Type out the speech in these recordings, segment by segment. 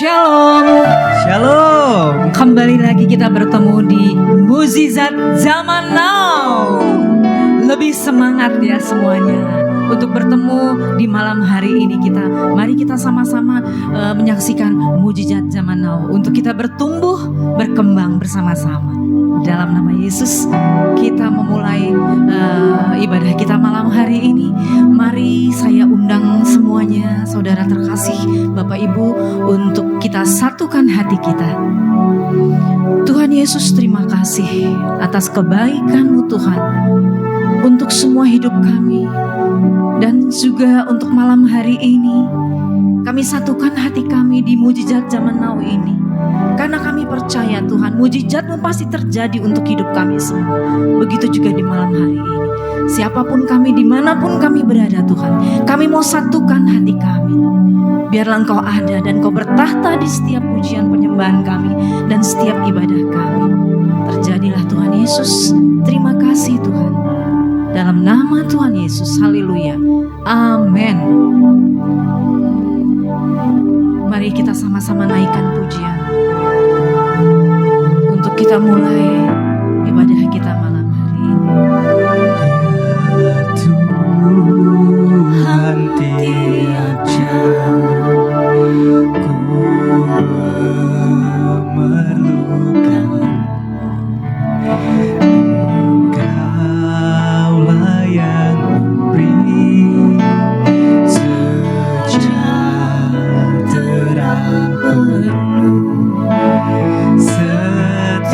Shalom. Shalom. Kembali lagi kita bertemu di Mukjizat Zaman Now. Lebih semangat ya semuanya untuk bertemu di malam hari ini kita. Mari kita sama-sama menyaksikan Mukjizat Zaman Now untuk kita bertumbuh, berkembang bersama-sama. Dalam nama Yesus kita memulai ibadah kita malam hari ini. Mari saya undang semuanya, saudara terkasih, Bapak Ibu, untuk kita satukan hati kita. Tuhan Yesus, terima kasih atas kebaikan-Mu Tuhan untuk semua hidup kami. Dan juga untuk malam hari ini kami satukan hati kami di Mukjizat Zaman Now ini. Karena kami percaya Tuhan, mukjizat-Mu pasti terjadi untuk hidup kami semua. Begitu juga di malam hari ini. Siapapun kami, dimanapun kami berada Tuhan, kami mau satukan hati kami. Biarlah Engkau ada dan Engkau bertahta di setiap pujian penyembahan kami dan setiap ibadah kami. Terjadilah Tuhan Yesus. Terima kasih Tuhan. Dalam nama Tuhan Yesus, haleluya, amin. Mari kita sama-sama naikkan pujian untuk kita mulai ibadah kita malam hari ini. Tuhan tiap jam ku memerlukan Engkaulah yang memberi sejahtera penuh setiap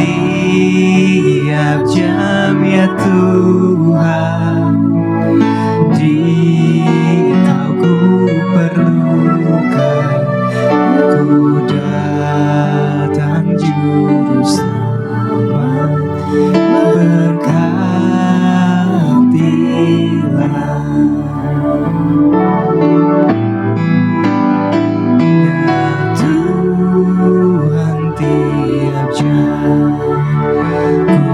jam ya Tuhan. Jika ku perlukan, ku datang juru selamat, berkatilah. Ya Tuhan, tiap jam ku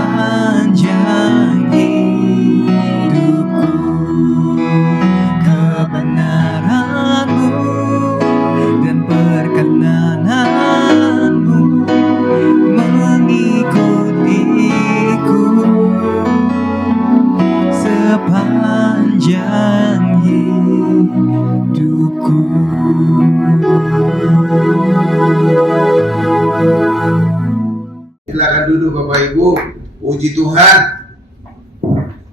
sepanjang hidupku, kebenaran-Mu dan perkenanan-Mu mengikutiku sepanjang hidupku. Silakan duduk Bapak Ibu. Puji Tuhan.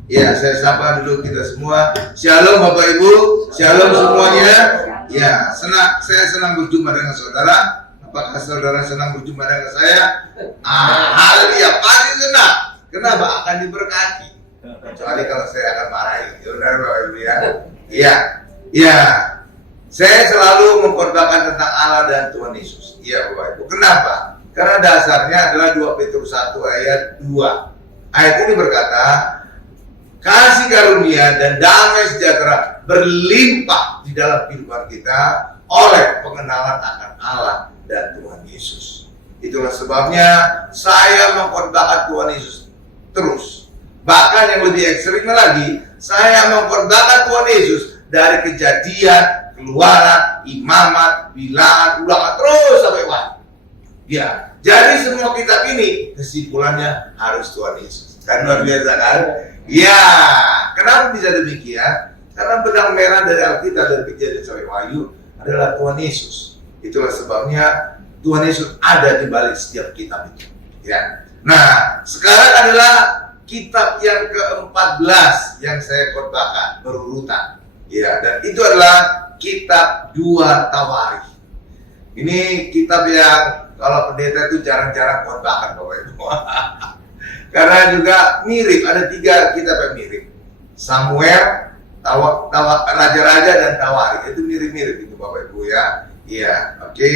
Ya, saya sapa dulu kita semua. Shalom Bapak Ibu. Shalom semuanya. Ya, saya senang berjumpa dengan saudara. Apakah saudara senang berjumpa dengan saya? Haleluya, pasti senang. Kenapa? Akan diberkati. Kecuali kalau saya akan marahin. Benar Bapak Ibu ya. Iya. Iya. Saya selalu mengkorbankan tentang Allah dan Tuhan Yesus. Iya Bapak Ibu. Kenapa? Karena dasarnya adalah 2 Petrus 1 ayat 2. Ayat ini berkata, kasih karunia dan damai sejahtera berlimpah di dalam kehidupan kita oleh pengenalan akan Allah dan Tuhan Yesus. Itulah sebabnya saya mengkorbankan Tuhan Yesus terus. Bahkan yang lebih ekstrim lagi, saya mengkorbankan Tuhan Yesus dari Kejadian, Keluaran, Imamat, Bilangan, Ulangan, terus sampai Wahyu. Ya, jadi semua kitab ini kesimpulannya harus Tuhan Yesus. Kan luar biasa kan? Ya, kenapa bisa demikian? Karena benang merah dari Alkitab dari Kejadian sampai Wahyu adalah Tuhan Yesus. Itulah sebabnya Tuhan Yesus ada di balik setiap kitab itu. Ya. Nah, sekarang adalah kitab yang ke-14 yang saya khotbahkan berurutan. Ya, dan itu adalah kitab 2 Tawarikh. Ini kitab yang kalau pendeta itu jarang-jarang khotbahkan Bapak Ibu. Karena juga mirip, ada 3 kitab yang mirip. Samuel, Raja-Raja dan Tawarikh itu mirip-mirip itu Bapak Ibu ya. Iya, oke.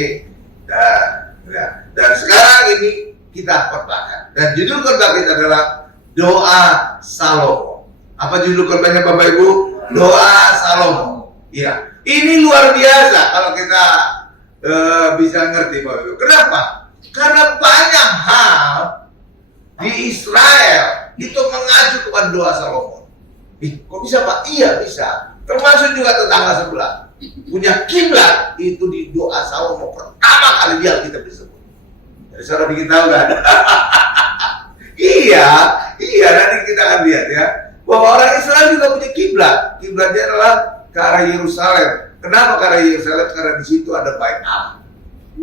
Dan sekarang ini kita khotbahkan. Dan judul khotbah kita adalah Doa Salomo. Apa judul khotbahnya Bapak Ibu? Doa Salomo. Iya. Ini luar biasa kalau kita bisa ngerti Bapak Ibu. Kenapa? Karena banyak hal di Israel itu mengacu kepada doa Salomo. Kok bisa Pak? Iya bisa. Termasuk juga tetangga sebelah. Punya kiblat itu di doa Salomo pertama kali di Alkitab disebut. Jadi saudara bikin tahu kan? Iya, nanti kita akan lihat ya. Bahwa orang Israel juga punya kiblat. Kiblatnya adalah ke arah Yerusalem. Kenapa ke arah Yerusalem? Karena di situ ada bait Allah.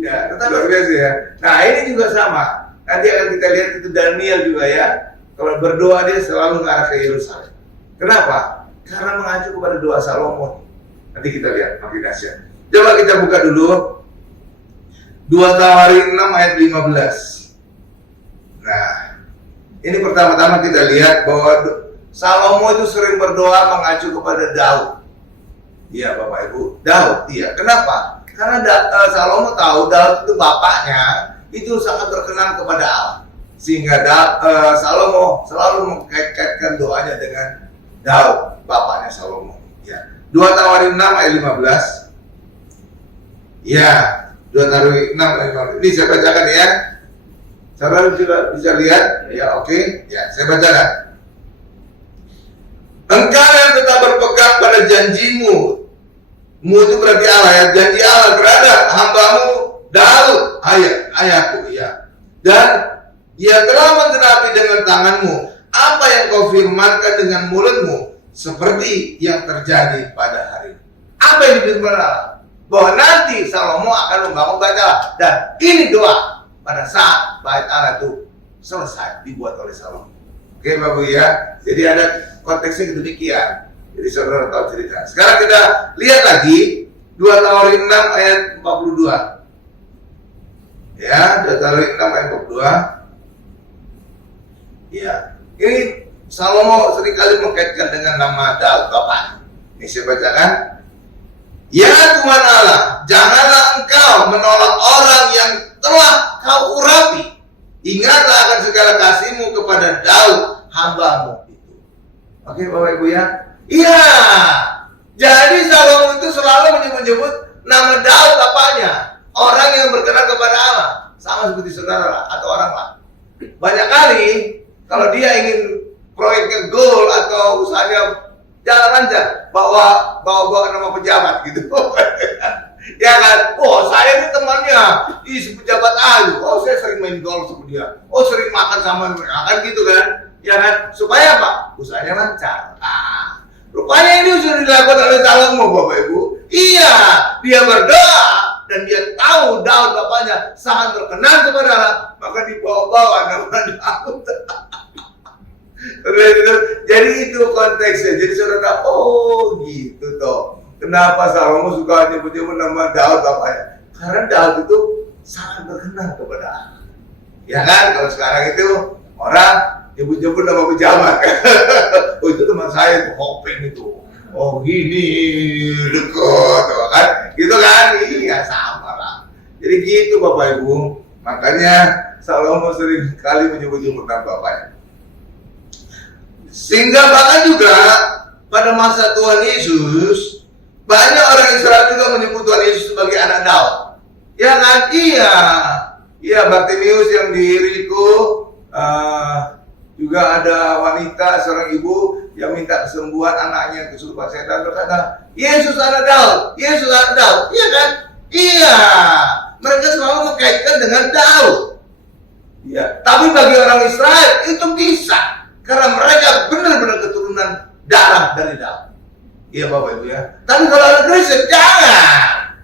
Ya, tetap luar biasa ya. Nah, ini juga sama. Nanti akan kita lihat itu Daniel juga ya. Kalau berdoa dia selalu ke arah ke Yerusalem. Kenapa? Karena mengacu kepada doa Salomo. Nanti kita lihat makin dahsyat. Coba kita buka dulu 2 Tawarikh 6 ayat 15. Nah, ini pertama-tama kita lihat bahwa Salomo itu sering berdoa mengacu kepada Daud. Iya Bapak Ibu, Daud. Iya, kenapa? Karena Salomo tahu Daud itu bapaknya itu sangat berkenan kepada Allah. Sehingga Salomo selalu mengkaitkan doanya dengan Daud, bapaknya Salomo. Ya. 2 Tawarikh 6 ayat 15. Ya, 2 Tawarikh 6 ayat 15. Ini saya bacakan ya. Saudara bisa lihat? Ya, oke. Ya, saya bacakan. Engkau yang tetap berpegang pada janjimu. Mu itu berarti Allah ya. Janji Allah terhadap hambamu Daud, ayahku ya. Dan dia telah menggenapi dengan tanganmu apa yang kau firmankan dengan mulutmu, seperti yang terjadi pada hari ini. Apa yang difirmankan Allah? Bahwa nanti Salomo akan membangun bait Allah. Dan ini doa pada saat bait Allah itu selesai dibuat oleh Salomo. Oke Bapak ya. Jadi ada konteksnya demikian. Jadi saudara tahu cerita. Sekarang kita lihat lagi 2 Tawarikh 6 ayat 42. Ya, 2 Tawarikh 6 ayat 42. Ya, ini Salomo seringkali mengkaitkan dengan nama Daud Bapak. Ini saya bacakan. Ya Tuhan Allah, janganlah engkau menolak orang yang telah kau urapi. Ingatlah akan segala kasihmu kepada Daud hambamu itu. Oke Bapak Ibu ya. Iya. Jadi Salomo itu selalu menyebut nama Daud bapaknya. Orang yang berkenan kepada Allah. Sama seperti saudara atau orang lain. Banyak kali Kalau dia ingin proyeknya goal atau usahanya jalan lancar, bawa nama pejabat gitu. Ya kan? Oh, saya ini temannya di pejabat ayu. Oh, saya sering main golf sama dia. Oh, sering makan sama mereka. Kan gitu kan? Ya kan? Supaya apa? Usahanya lancar. Rupanya ini sudah dilakukan oleh Salomo, Bapak Ibu. Iya, dia berdoa dan dia tahu Daud bapaknya sangat berkenan kepada Allah, maka dibawa-bawa nama Daud. Jadi itu konteksnya. Jadi saudara, oh gitu toh. Kenapa Salomo suka nyebut-nyebut nama Daud bapaknya? Karena Daud itu sangat berkenan kepada Allah. Ya kan? Kalau sekarang itu orang nyebut-nyebut nama pejabat. Oh itu teman saya tuh, Hopeng itu. Oh gini dekat, kan? Gitu kan? Iya sama lah. Jadi gitu Bapak Ibu. Makanya Salomo sering kali menyebut-nyebut nama bapaknya. Sehingga bahkan juga pada masa Tuhan Yesus banyak orang Israel juga menyebut Tuhan Yesus sebagai anak Daud. Ya kan? Iya. Iya, Bartimeus yang di Yeriko, juga ada wanita, seorang ibu yang minta kesembuhan anaknya yang kesurupan setan, berkata, Yesus anak Daud, Yesus anak Daud. Iya kan? Iya. Mereka selalu mengkaitkan dengan Daud. Iya. Tapi bagi orang Israel itu bisa, karena mereka benar-benar keturunan darah dari Daud. Iya Bapak Ibu ya. Tapi kalau orang Kristen jangan.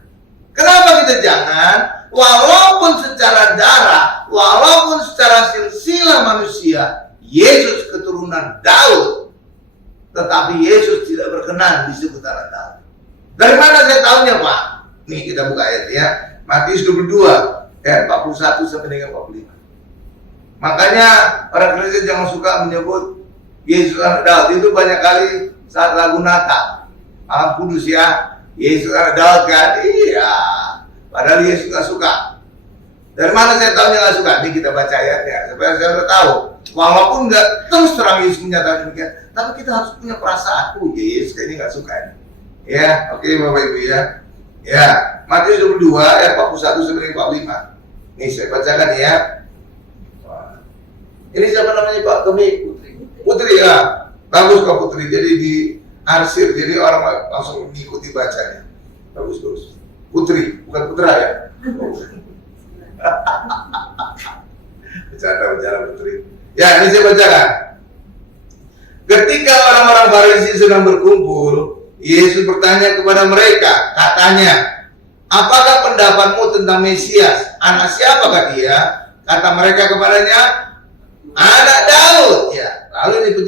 Kenapa kita jangan? Walaupun secara darah, walaupun secara silsilah manusia, Yesus keturunan Daud, tetapi Yesus tidak berkenan disebut anak Daud. Dari mana saya tahunya Pak? Nih kita buka ayat ya. Matius 22 ayat 41 sampai dengan 45. Makanya orang Kristen jangan suka menyebut Yesus anak Daud. Itu banyak kali saat lagu Natal, Malam Kudus ya. Yesus anak Daud kan? Iya. Padahal Yesus gak suka. Dari mana saya tahu gak suka? Ini kita baca ayatnya supaya saya udah tahu. Walaupun gak terus terang Yesus menyatakan demikian, tapi kita harus punya perasaan. Yesus kayaknya gak suka ini. Ya, oke Bapak Ibu ya. Ya, Matius 22 ayat 41 sampai 45. Nih saya bacakan ya. Ini siapa namanya Pak Tommy? Putri ya. Bagus Kak Putri. Jadi di arsir, jadi orang langsung mengikuti bacanya. Bagus. Putri, bukan Putra ya. Bicara Putri. Ya, ini saya bacakan. Ketika orang-orang Farisi sedang berkumpul, Yesus bertanya kepada mereka, katanya, apakah pendapatmu tentang Mesias? Anak siapakah dia? Kata mereka kepadanya, anak Daud. Ya, lalu ini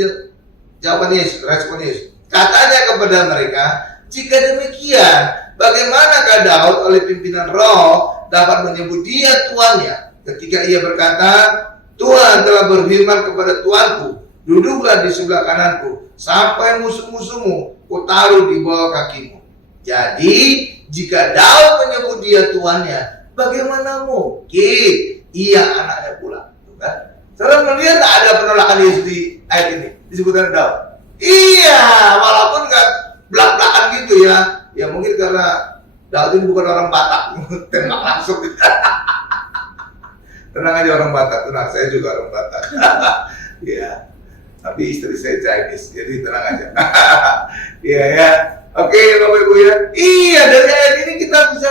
jawaban Yesus, respon Yesus. Katanya kepada mereka, jika demikian, bagaimanakah Daud oleh pimpinan roh dapat menyebut dia tuannya? Ketika ia berkata, Tuhan telah berfirman kepada Tuanku, duduklah di sebelah kananku, sampai musuh-musuhmu kutaruh di bawah kakimu. Jadi, jika Daud menyebut dia tuannya, bagaimana mungkin ia anaknya pula? Saudara melihat tak ada penolakan Yesus di ayat ini, disebutkan Daud. Iya, walaupun gak belak-belakan gitu ya. Ya mungkin karena Daud ini bukan orang Batak, tembak langsung. Tenang aja orang Batak, tenang, saya juga orang Batak. Ya, tapi istri saya Chinese, jadi tenang aja. Iya ya, oke Bapak Ibu ya. Iya, dari ayat ini kita bisa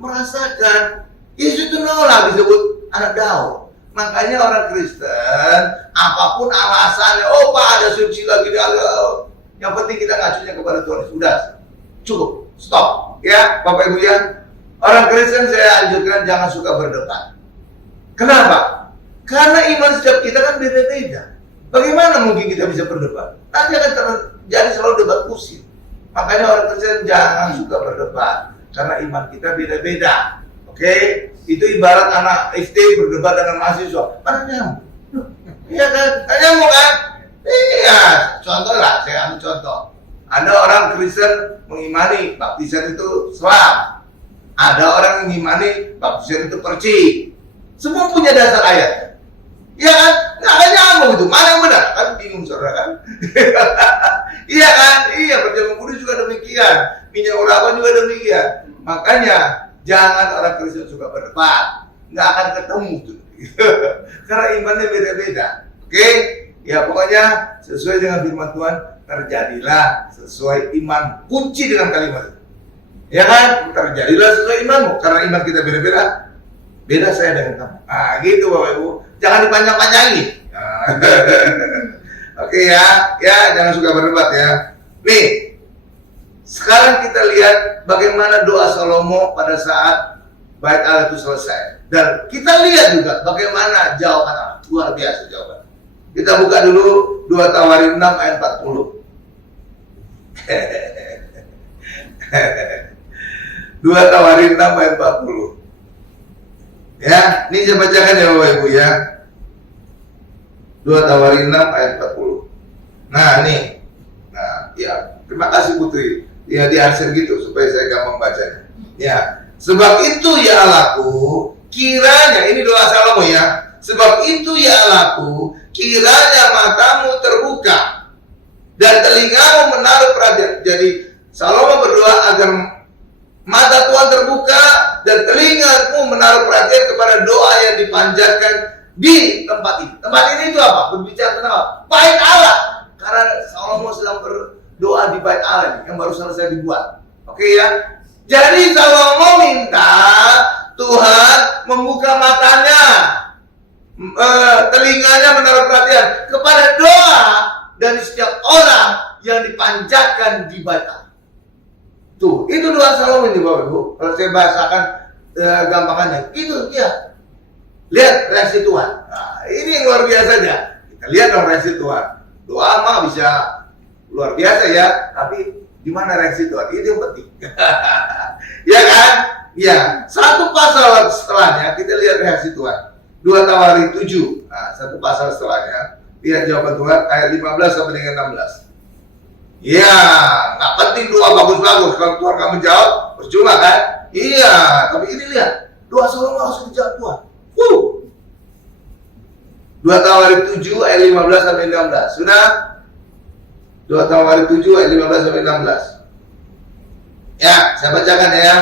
merasakan Yesus itu nolak disebut anak Daud. Makanya orang Kristen, apapun alasannya, oh Pak ada suci lagi di Allah. Yang penting kita ngacunya kepada Tuhan. Sudah, cukup, stop. Ya, Bapak Ibu ya. Orang Kristen saya anjurkan jangan suka berdebat. Kenapa? Karena iman setiap kita kan beda-beda. Bagaimana mungkin kita bisa berdebat? Nanti akan terjadi selalu debat kusir. Makanya orang Kristen jangan suka berdebat. Karena iman kita beda-beda. Oke? Itu ibarat anak SD berdebat dengan mahasiswa. Mana nyambung? Iya kan? Nyambung kan? Iya. Contoh lah, saya ambil contoh. Ada orang Kristen mengimani baptisan itu selam. Ada orang mengimani baptisan itu percik. Semua punya dasar ayat. Iya kan? Nggak ada nyambung itu. Mana yang benar? Kan bingung saudara kan? Iya kan? Iya, perjamuan kudus juga demikian. Minyak urapan juga demikian. Makanya jangan orang Kristen suka berdebat. Nggak akan ketemu tuh. Karena imannya beda-beda. Oke? Ya pokoknya sesuai dengan firman Tuhan, terjadilah sesuai iman. Kunci dengan kalimat itu. Ya kan? Terjadilah sesuai imanmu. Karena iman kita beda-beda. Beda saya dengan kamu. Ah gitu Bapak Ibu. Jangan dipanjang-panjangin. Oke ya. Ya jangan suka berdebat ya. Nih. Sekarang kita lihat bagaimana doa Salomo pada saat Bait Allah itu selesai. Dan kita lihat juga bagaimana jawaban Allah. Luar biasa jawaban. Kita buka dulu 2 Tawarin 6 ayat 40. 2 Tawarin 6 ayat 40. Ya, ini saya bacakan ya Bapak Ibu ya. 2 Tawarin 6 ayat 40. Nah, nih. Nah, ya, terima kasih Putri. Ya, diarsir gitu supaya saya gampang bacanya. Ya, sebab itu ya Allahku, kiranya ini doa Salomo ya. Sebab itu ya Allahku, kiranya matamu terbuka dan telingamu menaruh perhatian. Jadi Salomo berdoa agar mata Tuhan terbuka dan telingamu menaruh perhatian kepada doa yang dipanjatkan di tempat ini. Tempat ini itu apa? Berbicara tentang apa? Bait Allah. Karena Salomo sedang berdoa di Bait Allah yang baru selesai dibuat. Oke ya. Jadi Salomo minta Tuhan membuka matanya, telinganya menaruh perhatian kepada doa dari setiap orang yang dipanjatkan di Bait Allah. Tuh, itu doa Salomo ini Bapak Ibu. Kalau saya bahasakan gampangannya, itu ya. Lihat reaksi Tuhan. Nah, ini yang luar biasa aja. Kita lihat dong reaksi Tuhan. Doa mah bisa luar biasa ya, tapi gimana reaksi Tuhan? Itu yang penting. Ya kan? Ya, satu pasal setelahnya kita lihat reaksi Tuhan. 2 Tawarin 7. Nah, satu pasal setelahnya lihat jawaban Tuhan ayat 15 sampai dengan 16. Ya, nggak penting doa bagus-bagus. Kalau Tuhan nggak menjawab, percuma kan? Iya, tapi ini lihat doa Salomo langsung dijawab Tuhan. 2 Tawarin 7 ayat 15 sampai 16. Sudah? 2 Tawarin 7 ayat 15 sampai 16. Ya, saya bacakan ya.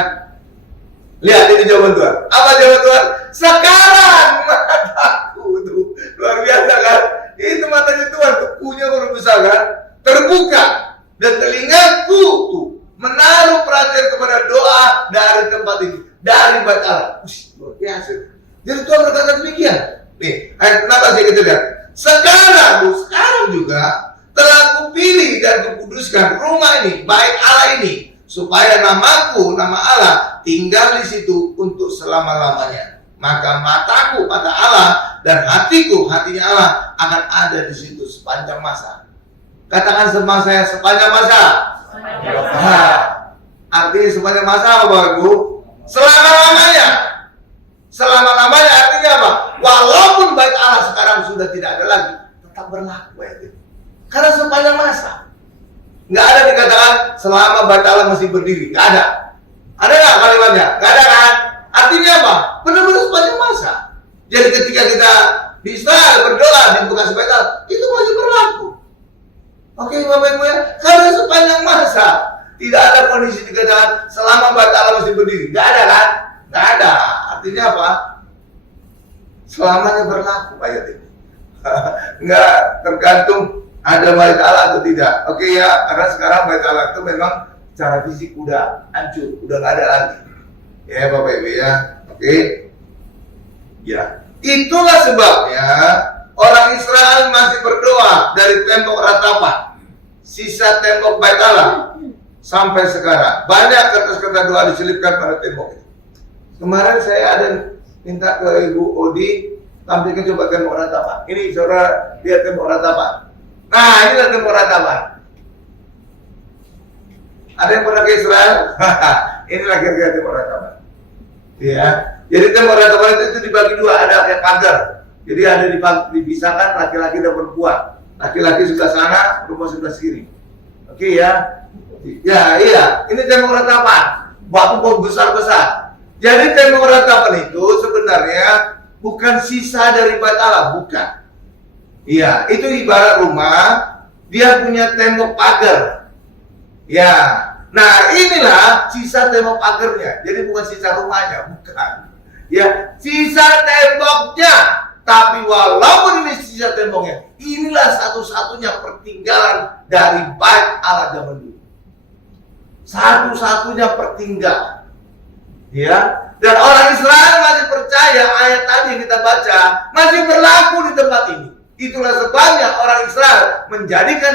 Lihat ini jawaban Tuhan. Apa jawaban Tuhan? Sekarang mataku tuh luar biasa kan? Itu matanya Tuhan, tukunya baru besar kan? Terbuka dan telingaku tuh menaruh perhatian kepada doa dari tempat ini, dari Bait Allah. Luar biasa. Jadi Tuhan berkata demikian. Nih, ayat 16 kita lihat. Sekarang juga telah kupilih dan kukuduskan rumah ini, Bait Allah ini, supaya namaku, nama Allah, tinggal di situ untuk selama-lamanya. Maka mataku pada Allah dan hatiku, hatinya Allah, akan ada di situ sepanjang masa. Katakan sama saya, sepanjang masa. Nah, artinya sepanjang masa Bapak Ibu? Selama-lamanya. Selama-lamanya artinya apa? Walaupun Bait Allah sekarang sudah tidak ada lagi, tetap berlaku ya. Karena sepanjang masa. Nggak ada dikatakan selama Bait Allah masih berdiri. Nggak ada. Ada nggak kalimatnya? Nggak ada kan? Artinya apa? Benar-benar sepanjang masa. Jadi ketika kita di Israel berdoa di bekas Bait Allah, itu masih berlaku. Oke Bapak Ibu ya, karena sepanjang masa tidak ada kondisi dikatakan selama Bait Allah masih berdiri. Nggak ada kan? Nggak ada. Artinya apa? Selamanya berlaku ayat ini. Nggak tergantung ada Bait Allah atau tidak. Oke ya, karena sekarang Bait Allah itu memang secara fisik udah hancur, udah nggak ada lagi. Ya Bapak Ibu ya, oke. Ya, itulah sebabnya orang Israel masih berdoa dari tembok ratapan, sisa tembok Bait Allah sampai sekarang. Banyak kertas-kertas doa diselipkan pada tembok itu. Kemarin saya ada minta ke Ibu Odi tampilkan coba tembok ratapan. Ini saudara lihat tembok ratapan. Nah, inilah tembok ratapan. Ada yang pernah ke Israel? Inilah kira-kira tembok ratapan. Ya, jadi tembok ratapan itu dibagi dua, ada kayak pagar. Jadi ada dipisahkan laki-laki dan perempuan. Laki-laki sebelah sana, perempuan sebelah kiri. Oke ya. Ya, iya. Ini tembok ratapan. Batu besar-besar. Jadi tembok ratapan itu sebenarnya bukan sisa dari Bait Allah, bukan. Iya, itu ibarat rumah, dia punya tembok pagar. Ya, nah inilah sisa tembok pagarnya. Jadi bukan sisa rumahnya, bukan. Ya, sisa temboknya. Tapi walaupun ini sisa temboknya, inilah satu-satunya pertinggalan dari bait Allah zaman dulu. Satu-satunya pertinggalan. Ya, dan orang Israel masih percaya ayat tadi yang kita baca masih berlaku di tempat ini. Itulah sebabnya orang Israel menjadikan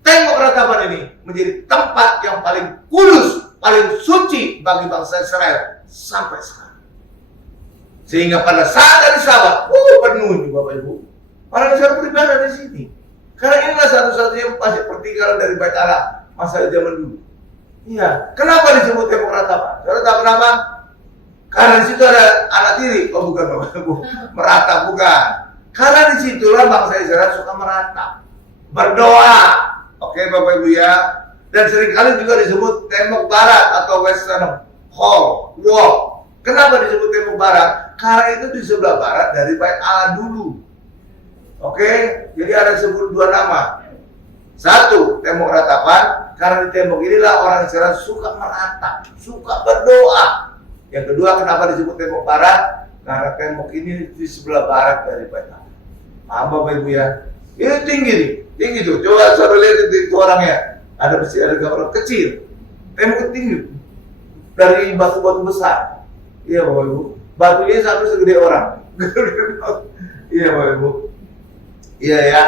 tembok ratapan ini menjadi tempat yang paling kudus, paling suci bagi bangsa Israel sampai sekarang. Sehingga pada saat hari Sabat, penuh ini Bapak Ibu. Orang Israel beribadah di sini. Karena inilah satu-satunya masih pertinggalan dari bait Allah masa zaman dulu. Iya, kenapa disebut tembok ratapan? Saudara tahu kenapa? Karena di situ ada anak tiri. Oh bukan Bapak Ibu, meratap bukan. Karena disitulah bangsa Israel suka meratap, berdoa. Oke Bapak Ibu ya. Dan seringkali juga disebut tembok barat atau western wall. Kenapa disebut tembok barat? Karena itu di sebelah barat dari bait Allah dulu. Oke, jadi ada sebut dua nama. Satu, tembok ratapan. Karena di tembok inilah orang Israel suka meratap, suka berdoa. Yang kedua, kenapa disebut tembok barat? Karena tembok ini di sebelah barat dari bait Allah. Paham Bapak Ibu ya? Ini tinggi nih, tinggi tuh. Coba saudara lihat itu orangnya. Ada gambar kecil. Tembok tinggi. Dari batu-batu besar. Iya Bapak Ibu. Batunya sampai segede orang. Iya Bapak Ibu. Iya ya.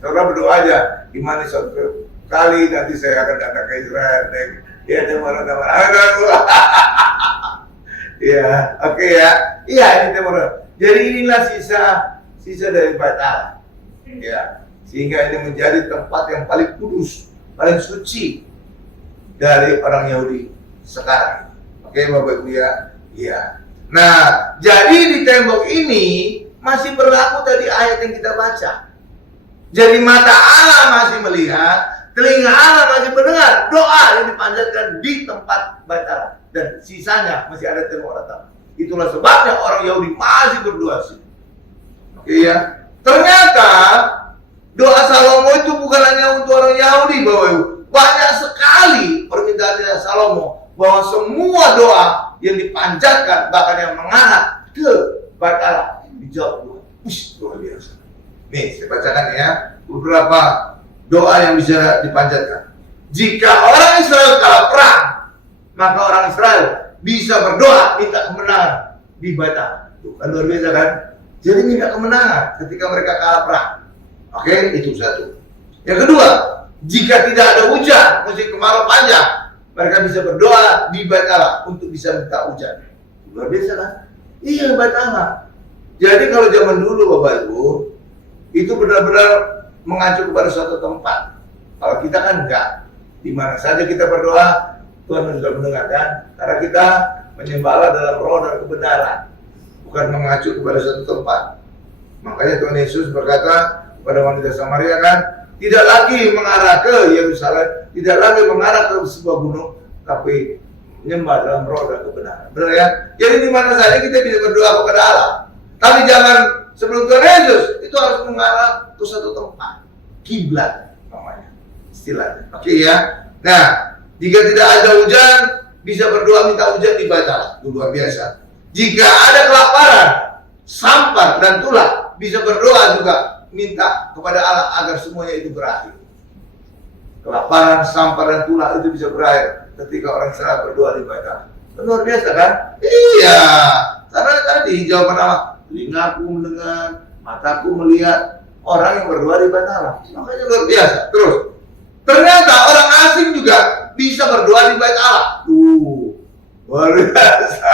Saudara berdoa aja. Gimana suatu kali nanti saya akan datang ke Israel. Iya, teman-teman. Iya, oke ya. Iya, ini teman-teman. Jadi inilah sisa dari bait Allah. Ya, sehingga ini menjadi tempat yang paling kudus, paling suci dari orang Yahudi sekarang. Oke, Bapak Ibu ya. Iya. Nah, jadi di tembok ini masih berlaku tadi ayat yang kita baca. Jadi mata Allah masih melihat, telinga Allah masih mendengar doa yang dipanjatkan di tempat bait Allah. Dan sisanya masih ada tembok ratapan. Itulah sebabnya orang Yahudi masih berdoa sih. Oke ya. Ternyata doa Salomo itu bukan hanya untuk orang Yahudi, Bapak Ibu. Banyak sekali permintaan Salomo bahwa semua doa yang dipanjatkan bahkan yang mengarah ke bait Allah dijawab doa. Luar biasa. Nih, saya bacakan ya beberapa doa yang bisa dipanjatkan. Jika orang Israel kalah perang, maka orang Israel bisa berdoa minta kemenangan di bait Allah. Kan luar biasa kan? Jadi minta kemenangan ketika mereka kalah perang. Oke, itu satu. Yang kedua, jika tidak ada hujan, musim kemarau panjang, mereka bisa berdoa di bait Allah untuk bisa minta hujan. Luar biasa kan? Iya, bait Allah. Jadi kalau zaman dulu Bapak Ibu, itu benar-benar mengacu kepada suatu tempat. Kalau kita kan enggak. Di mana saja kita berdoa, Tuhan sudah mendengarkan, karena kita menyembah Allah dalam roh dan kebenaran, bukan mengacu kepada suatu tempat. Makanya Tuhan Yesus berkata kepada wanita Samaria kan, tidak lagi mengarah ke Yerusalem, tidak lagi mengarah ke sebuah gunung, tapi menyembah dalam roh dan kebenaran. Benar ya? Jadi di mana saja kita bisa berdoa kepada Allah. Tapi jangan sebelum Tuhan Yesus itu harus mengarah ke suatu tempat, kiblat namanya, istilahnya. Oke ya. Nah, jika tidak ada hujan, bisa berdoa minta hujan di bait Allah. Itu luar biasa. Jika ada kelaparan, sampar dan tulah, bisa berdoa juga minta kepada Allah agar semuanya itu berakhir. Kelaparan, sampar dan tulah itu bisa berakhir ketika orang Israel berdoa di bait Allah. Luar biasa kan? Iya. Karena tadi jawaban Allah, telingaku mendengar, mataku melihat orang yang berdoa di bait Allah. Makanya luar biasa. Terus, ternyata orang asing juga bisa berdoa di bait Allah. Luar biasa.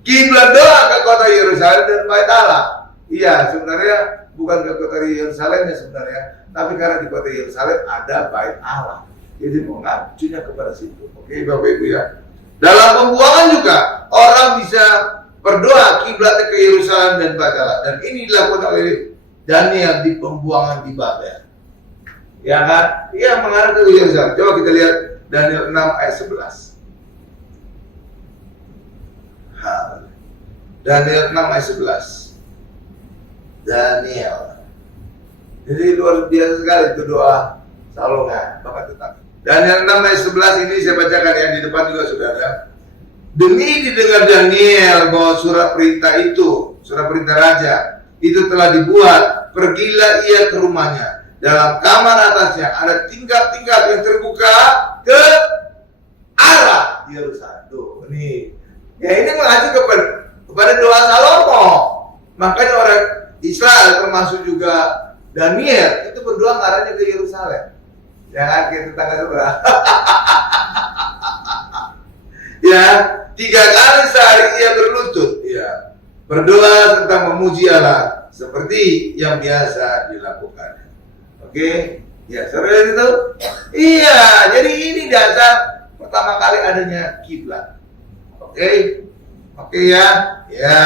Kiblat doa ke kota Yerusalem dan bait Allah. Iya, sebenarnya bukan ke kota Yerusalemnya sebenarnya, tapi karena di kota Yerusalem ada bait Allah. Jadi mengacunya kepada situ. Oke, Bapak Ibu ya. Dalam pembuangan juga orang bisa berdoa kiblatnya ke Yerusalem dan bait Allah. Dan ini dilakukan oleh Daniel di pembuangan di Babel. Ya kan? Iya, mengarah ke Yerusalem. Coba kita lihat Daniel 6 ayat 11. Daniel 6 ayat 11. Daniel. Jadi luar biasa sekali itu doa Salomo. Bapak tetap. Daniel 6 ayat 11 ini saya bacakan yang di depan juga sudah ada. Demi didengar Daniel bahwa surat perintah itu surat perintah raja itu telah dibuat, pergilah ia ke rumahnya. Dalam kamar atasnya ada tingkap-tingkap yang terbuka ke arah Yerusalem. Tuh, ini. Ya ini mengacu kepada doa Salomo. Makanya orang Israel termasuk juga Daniel itu berdoa arahnya ke Yerusalem. Jangan ke tetangga sebelah. Ya, 3 kali sehari ia berlutut, ya, berdoa tentang memuji Allah seperti yang biasa dilakukannya. Oke, ya, saudara itu? Iya, jadi ini dasar pertama kali adanya kiblat. Oke, ya, ya.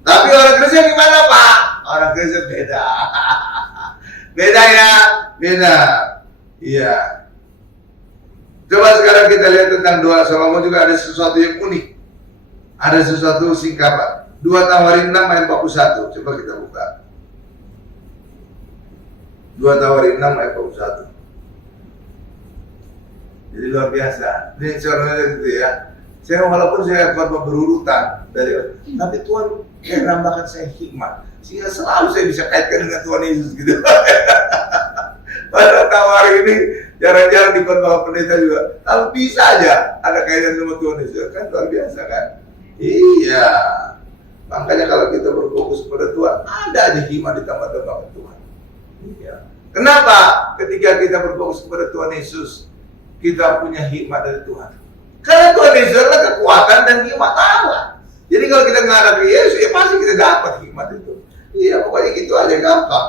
Tapi orang Kristen gimana, Pak? Orang Kristen beda. Beda ya, beda. Iya. Coba sekarang kita lihat tentang doa Salomo, juga ada sesuatu yang unik. Ada sesuatu singkapan. 2 Tawarin 6 ayat 41. Coba kita buka. 2 Tawarin 6 ayat 41. Jadi luar biasa. Ini soalnya itu ya. Saya walaupun saya khotbah berurutan dari, tapi Tuhan menambahkan saya hikmat sehingga selalu saya bisa kaitkan dengan Tuhan Yesus gitu. Pada Tawari ini jarang-jarang di khotbah pendeta juga, tapi bisa aja ada kaitan sama Tuhan Yesus, kan luar biasa kan? Iya. Makanya kalau kita berfokus pada Tuhan, ada aja hikmat ditambah-tambahkan Tuhan. Iya. Kenapa? Ketika kita berfokus kepada Tuhan Yesus, kita punya hikmat dari Tuhan. Karena Tuhan Yesus adalah kekuatan dan hikmat Allah. Jadi kalau kita mengarah ke Yesus, ya pasti kita dapat hikmat itu. Iya, pokoknya gitu aja, gampang.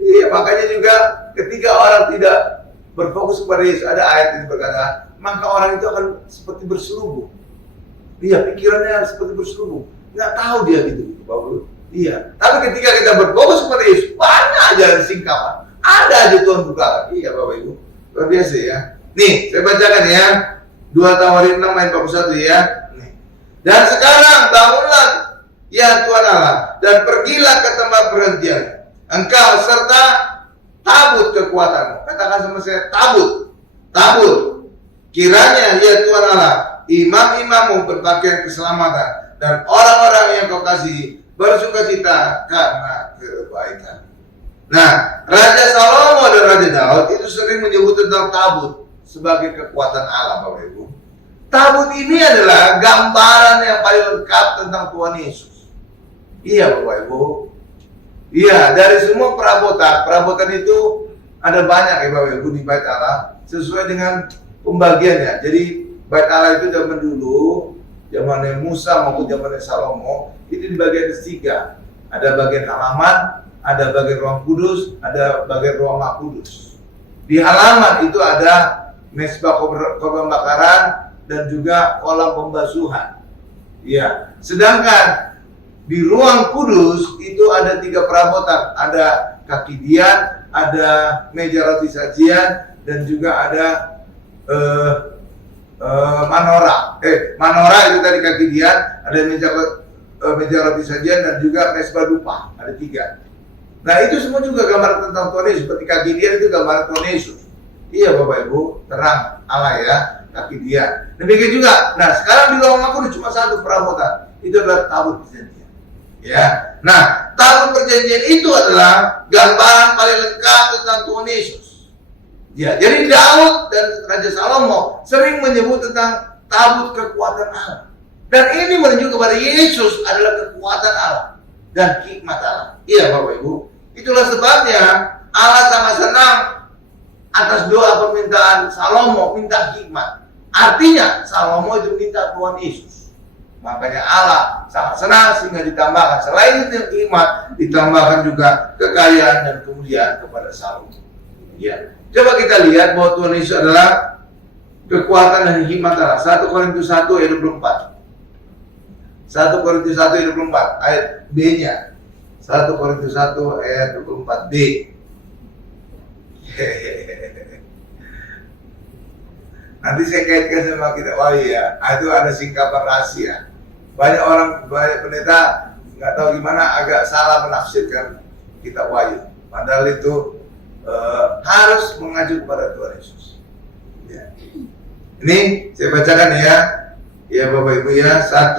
Iya, makanya juga ketika orang tidak berfokus kepada Yesus, ada ayat yang berkata, maka orang itu akan seperti berselubung. Iya, pikirannya seperti berselubung. Nggak tahu dia gitu, Bapak. Iya. Tapi ketika kita berfokus kepada Yesus, banyak aja singkapan. Ada aja Tuhan buka. Iya, Bapak Ibu. Luar biasa ya. Nih, saya bacakan ya. 2 Tawarin 6 ayat 41 ya. Nih. Dan sekarang bangunlah ya Tuhan Allah, dan pergilah ke tempat perhentian engkau serta tabut kekuatanmu. Katakan sama saya, tabut. Tabut. Kiranya ya Tuhan Allah, imam-imammu berpakaian keselamatan, dan orang-orang yang kau kasihi bersukacita karena kebaikan. Nah, Raja Salomo dan Raja Daud itu sering menyebut tentang tabut sebagai kekuatan Allah, Bapak Ibu. Tabut ini adalah gambaran yang paling lengkap tentang Tuhan Yesus. Iya, Bapak Ibu. Iya, dari semua perabotan itu ada banyak ya Bapak Ibu di Bait Allah, sesuai dengan pembagiannya. Jadi Bait Allah itu zaman dulu, zamannya Musa maupun zamannya Salomo, itu dibagi ada 3. Ada bagian halaman, ada bagian ruang kudus, ada bagian ruang Maha Kudus. Di halaman itu ada mezbah korban bakaran dan juga kolam pembasuhan. Ya, sedangkan di ruang kudus itu ada 3 perabotan, ada kaki dian, ada meja roti sajian, dan juga ada manorah. Manorah itu tadi kaki dian, ada meja roti sajian, dan juga mezbah dupa, ada 3. Nah itu semua juga gambar tentang Tuhan Yesus. Seperti kaki dian itu gambar Tuhan Yesus. Iya Bapak Ibu, terang Allah ya, kaki dian. Demikian juga. Nah sekarang di ruang aku cuma 1 perabotan, itu adalah tabut perjanjian. Ya, nah tabut perjanjian itu adalah gambaran paling lengkap tentang Tuhan Yesus. Ya, jadi Daud dan Raja Salomo sering menyebut tentang tabut kekuatan Allah. Dan ini menunjuk kepada Yesus adalah kekuatan Allah dan hikmat Allah. Iya Bapak Ibu. Itulah sebabnya Allah sangat senang atas doa permintaan Salomo, minta hikmat. Artinya Salomo itu minta Tuhan Yesus. Makanya Allah sangat senang sehingga ditambahkan selain itu hikmat, ditambahkan juga kekayaan dan kemuliaan kepada Salomo. Ya. Coba kita lihat bahwa Tuhan Yesus adalah kekuatan dan hikmat Allah. 1 Korintus 1 ayat 24. 1 Korintus 1 ayat 24 ayat B-nya. 1 Korintus 1 ayat 24b. Nanti saya kaitkan sama kita. Oh iya, itu ada singkapan rahasia. Banyak pendeta nggak tahu gimana, agak salah menafsirkan kitab Wahyu. Padahal itu harus mengacu kepada Tuhan Yesus. Ya. Ini saya bacakan ya, ya Bapak Ibu ya. 1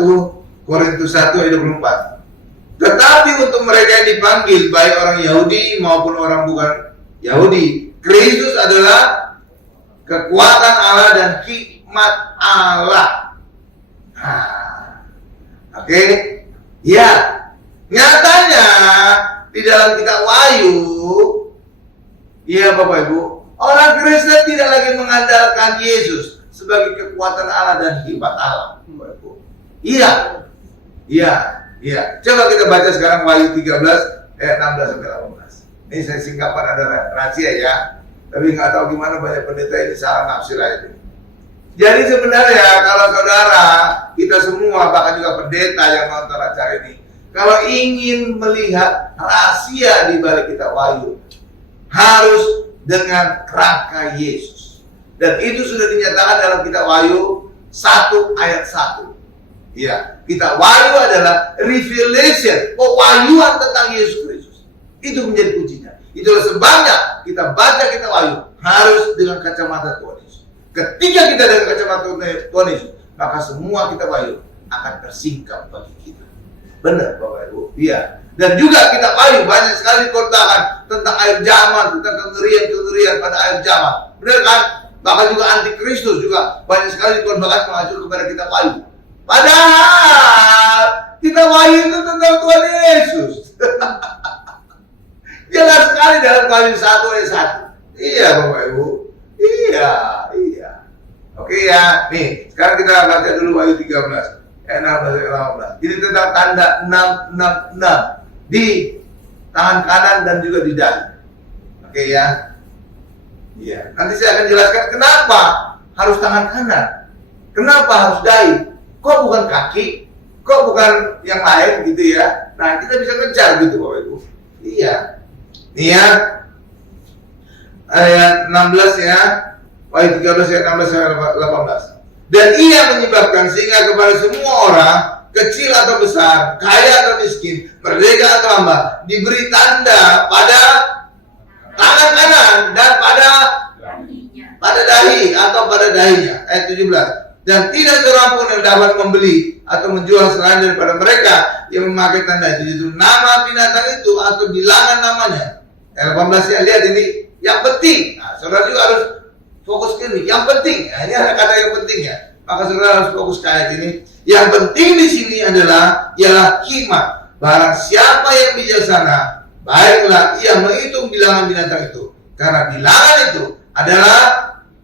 Korintus 1 ayat 24. Tetapi untuk mereka yang dipanggil, baik orang Yahudi maupun orang bukan Yahudi, Kristus adalah kekuatan Allah dan hikmat Allah. Oke. Ya, nyatanya di dalam kitab Wahyu, ya Bapak Ibu, orang Kristen tidak lagi mengandalkan Yesus sebagai kekuatan Allah dan hikmat Allah. Bapak Ibu. Iya. Coba kita baca sekarang Wahyu 13 ayat 16 sampai 18. Ini saya singkapkan, ada rahasia ya. Tapi nggak tahu gimana banyak pendeta ini salah nafsir ayat ini. Jadi sebenarnya kalau saudara, kita semua bahkan juga pendeta yang nonton acara ini, kalau ingin melihat rahasia di balik kitab Wahyu, harus dengan kerangka Yesus. Dan itu sudah dinyatakan dalam kitab Wahyu 1 ayat 1. Ya, kitab Wahyu adalah revelation, pewahyuan tentang Yesus Kristus. Itu menjadi kuncinya. Itulah sebabnya kita baca kitab Wahyu harus dengan kacamata Tuhan Yesus. Ketika kita dengan kacamata Tuhan Yesus, maka semua kitab Wahyu akan tersingkap bagi kita. Benar Bapak Ibu? Iya. Dan juga kitab Wahyu banyak sekali dikatakan tentang akhir zaman, tentang kengerian-kengerian pada akhir zaman. Benar kan? Bahkan juga antikristus juga banyak sekali dikatakan mengacu kepada kitab Wahyu. Padahal kitab Wahyu itu tentang Tuhan Yesus. Jelas sekali dalam Wahyu 1 ayat 1. Iya Bapak Ibu. Iya. Oke ya. Nih, sekarang kita baca dulu Wahyu 13 ayat 16 sampai 18. Ini tentang tanda 666 di tangan kanan dan juga di dahi. Oke ya. Iya. Nanti saya akan jelaskan kenapa harus tangan kanan. Kenapa harus dahi? Kok bukan kaki? Kok bukan yang lain gitu ya? Nah, kita bisa kejar gitu Bapak Ibu. Iya. Nih ya. Ayat 16 ya. Wahyu 13 ayat 16 sampai 18. Dan ia menyebabkan sehingga kepada semua orang, kecil atau besar, kaya atau miskin, merdeka atau hamba, diberi tanda pada tangan kanan dan pada dahi atau pada dahinya. Ayat 17. Dan tidak seorang pun yang dapat membeli atau menjual selain daripada mereka yang memakai tanda itu nama binatang itu atau bilangan namanya. Ayat 18 ya, lihat ini yang penting. Nah, saudara juga harus fokus ke ini. Yang penting, nah, ini ada kata yang penting ya. Maka saudara harus fokus ke ayat ini. Yang penting di sini adalah ialah hikmat. Barang siapa yang bijaksana, baiklah ia menghitung bilangan binatang itu. Karena bilangan itu adalah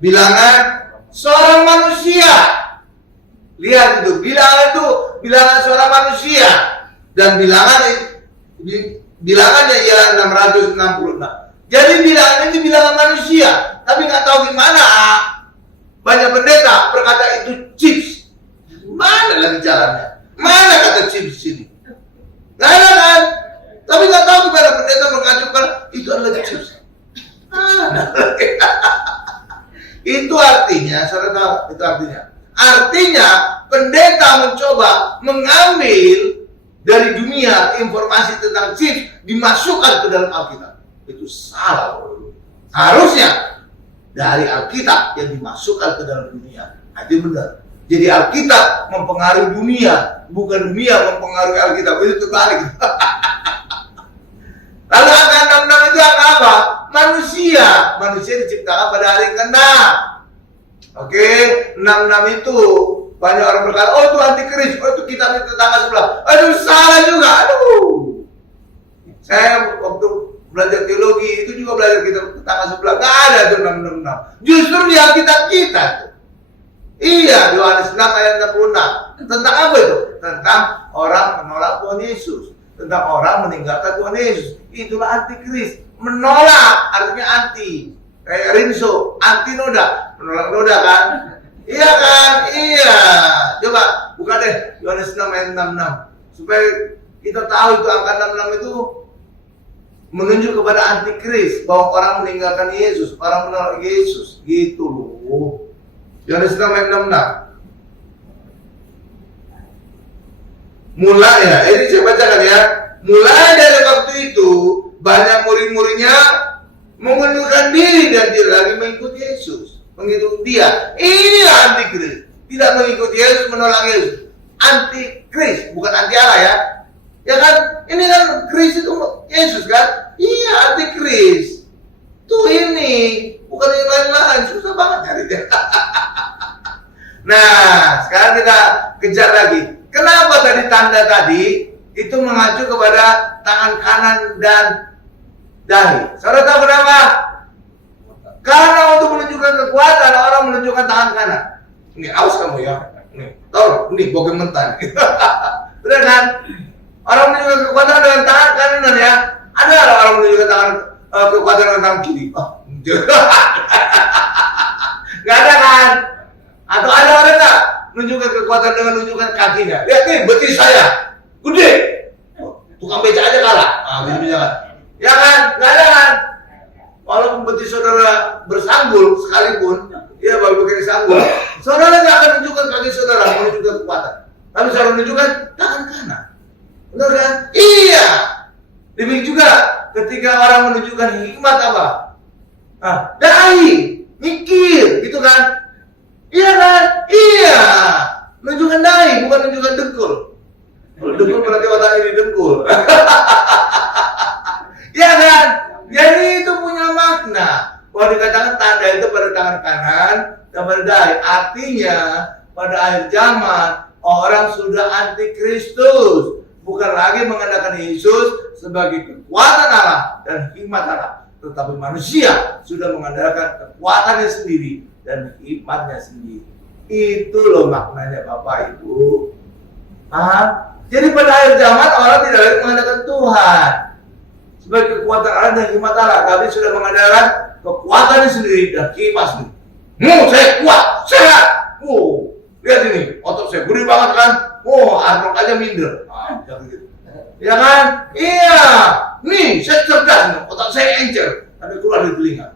bilangan seorang manusia. Lihat itu, bilangan seorang manusia. Dan bilangannya ialah 666. Jadi bilangan ini bilangan manusia. Tapi nggak tahu gimana. Banyak pendeta berkata itu chips. Mana lagi jalannya? Mana kata chips di sini? Nggak ada kan? Tapi nggak tahu gimana pendeta mengajukan itu adalah chips. Itu artinya, saudara tahu itu artinya. Artinya pendeta mencoba mengambil dari dunia informasi tentang chips dimasukkan ke dalam Alkitab. Itu salah. Harusnya dari Alkitab yang dimasukkan ke dalam dunia. Nah, itu benar. Jadi Alkitab mempengaruhi dunia, bukan dunia mempengaruhi Alkitab. Itu terbalik. Lalu angka 66 itu angka apa? Manusia. Manusia diciptakan pada hari ke-6. Oke, 66 itu banyak orang berkata, oh itu antikris, oh itu kitab tetangga sebelah. Aduh, salah juga. Aduh. Saya waktu belajar teologi itu juga belajar kitab tetangga sebelah. Gak ada tuh 666. Justru di Alkitab kita tuh. Iya, Yohanes 6 ayat 66. Tentang apa itu? Tentang orang menolak Tuhan Yesus. Tentang orang meninggalkan Tuhan Yesus. Itulah antikris. Menolak artinya anti. Kayak Rinso, anti noda. Menolak noda kan? Iya kan? Iya. Coba buka deh Yohanes 6 ayat 66. Supaya kita tahu itu angka 66 itu menunjuk kepada antikris. Bahwa orang meninggalkan Yesus. Orang menolak Yesus. Gitu loh. Yohanes 6 ayat 66. Mulai ya, ini saya bacakan ya. Mulai dari waktu itu banyak murid-muridnya mengundurkan diri dan tidak lagi mengikuti Yesus, mengikuti dia. Inilah antikris, tidak mengikuti Yesus, menolak Yesus. anti Kris, bukan anti Allah ya. Ya kan? Ini kan Kris itu Yesus kan? Iya, anti Kris. Tuh ini, bukan yang lain-lain. Susah banget nyari dia. Nah, sekarang kita kejar lagi. Kenapa tadi tanda tadi itu mengacu kepada tangan kanan dan dahi? Saudara tahu kenapa? Karena untuk menunjukkan kekuatan, orang menunjukkan tangan kanan. Ini awas kamu ya. Nih, tahu? Ini bogem mentan. Benar kan? Orang menunjukkan kekuatan dengan tangan kanan ya. Ada orang menunjukkan tangan kekuatan dengan tangan kiri. Oh, nggak ada kan? Atau ada orang nggak menunjukkan kekuatan dengan menunjukkan kakinya? Lihat nih, betis saya gede. Oh, tukang beca aja kalah. Gitu kan? Ya kan? Nggak ada kan? Walaupun betis saudara bersanggul sekalipun, ya baru pakai sanggul, saudara nggak akan menunjukkan kaki saudara menunjukkan kekuatan, tapi saudara menunjukkan tangan kanan. Benar kan? Iya. Demikian juga ketika orang menunjukkan hikmat apa? Dahi, mikir, gitu kan? Iya kan? Iya. Menunjukkan dahi, bukan menunjukkan dengkul. Kalau dengkul berarti otak ini dengkul. Iya kan? Jadi itu punya makna. Kalau dikatakan tanda itu pada tangan kanan dan pada dahi, artinya pada akhir zaman orang sudah anti Kristus, bukan lagi mengandalkan Yesus sebagai kekuatan Allah dan hikmat Allah, tetapi manusia sudah mengandalkan kekuatannya sendiri dan hikmatnya sendiri. Itu loh maknanya Bapak Ibu. Paham? Jadi pada akhir zaman orang tidak lagi mengandalkan Tuhan sebagai kekuatan Allah dan hikmat Allah, tapi sudah mengandalkan kekuatannya sendiri dan hikmat sendiri. Saya kuat, sehat. Lihat ini, otot saya gede banget kan. Arnold aja minder. Ya kan? Iya. Nih, saya cerdas nih. Otak saya encer. Tapi keluar dari telinga.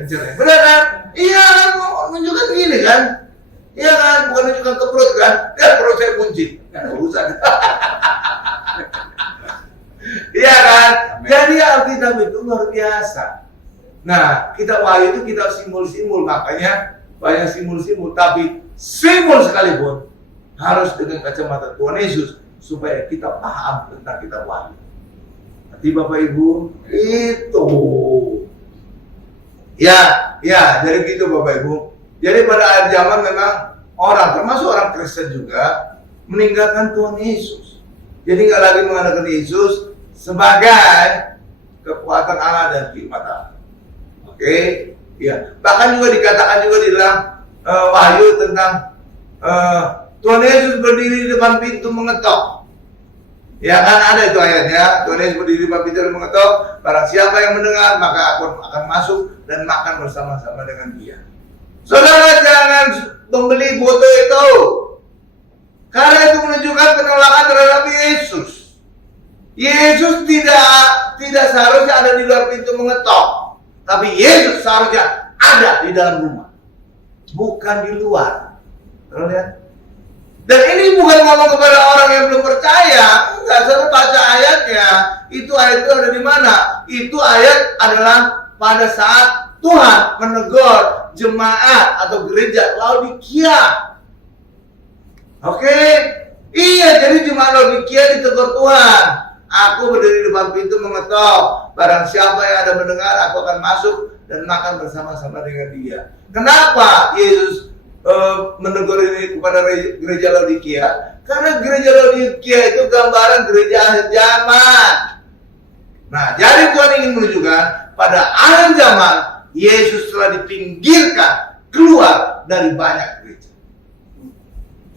Encer ya. Benar kan? Iya kan? Menunjukkan gini kan? Iya kan? Bukan menunjukkan ke perut kan? Lihat perut saya kunci. Urusan. Iya kan? Jadi Alkitab itu luar biasa. Nah, kita wahyu itu kita simbol-simbol. Makanya banyak simbol-simbol. Tapi simbol sekalipun harus dengan kacamata Tuhan Yesus supaya kita paham tentang kitab wahyu. Nanti Bapak Ibu itu ya jadi gitu Bapak Ibu. Jadi pada akhir zaman memang orang, termasuk orang Kristen juga, meninggalkan Tuhan Yesus. Jadi nggak lagi mengandalkan Yesus sebagai kekuatan Allah dan hikmat Allah. Oke, ya. Bahkan juga dikatakan juga di dalam wahyu tentang Tuhan Yesus berdiri di depan pintu mengetok. Ya kan ada itu ayatnya. Tuhan Yesus berdiri di depan pintu dan mengetok. Barang siapa yang mendengar maka aku akan masuk dan makan bersama-sama dengan dia. Saudara jangan membeli foto itu, karena itu menunjukkan penolakan terhadap Yesus. Yesus tidak seharusnya ada di luar pintu mengetok, tapi Yesus seharusnya ada di dalam rumah, bukan di luar. Terus lihat. Dan ini bukan ngomong kepada orang yang belum percaya. Enggak, saya baca ayatnya. Itu ayat itu ada di mana? Itu ayat adalah pada saat Tuhan menegur jemaat atau gereja Laodikia. Oke? Iya, jadi jemaat Laodikia ditegur Tuhan. Aku berdiri di depan pintu mengetok. Barang siapa yang ada mendengar, aku akan masuk dan makan bersama-sama dengan dia. Kenapa Yesus menegur ini kepada gereja Laodikia? Karena gereja Laodikia itu gambaran gereja akhir zaman. Nah, jadi Tuhan ingin menunjukkan pada akhir zaman Yesus telah dipinggirkan keluar dari banyak gereja.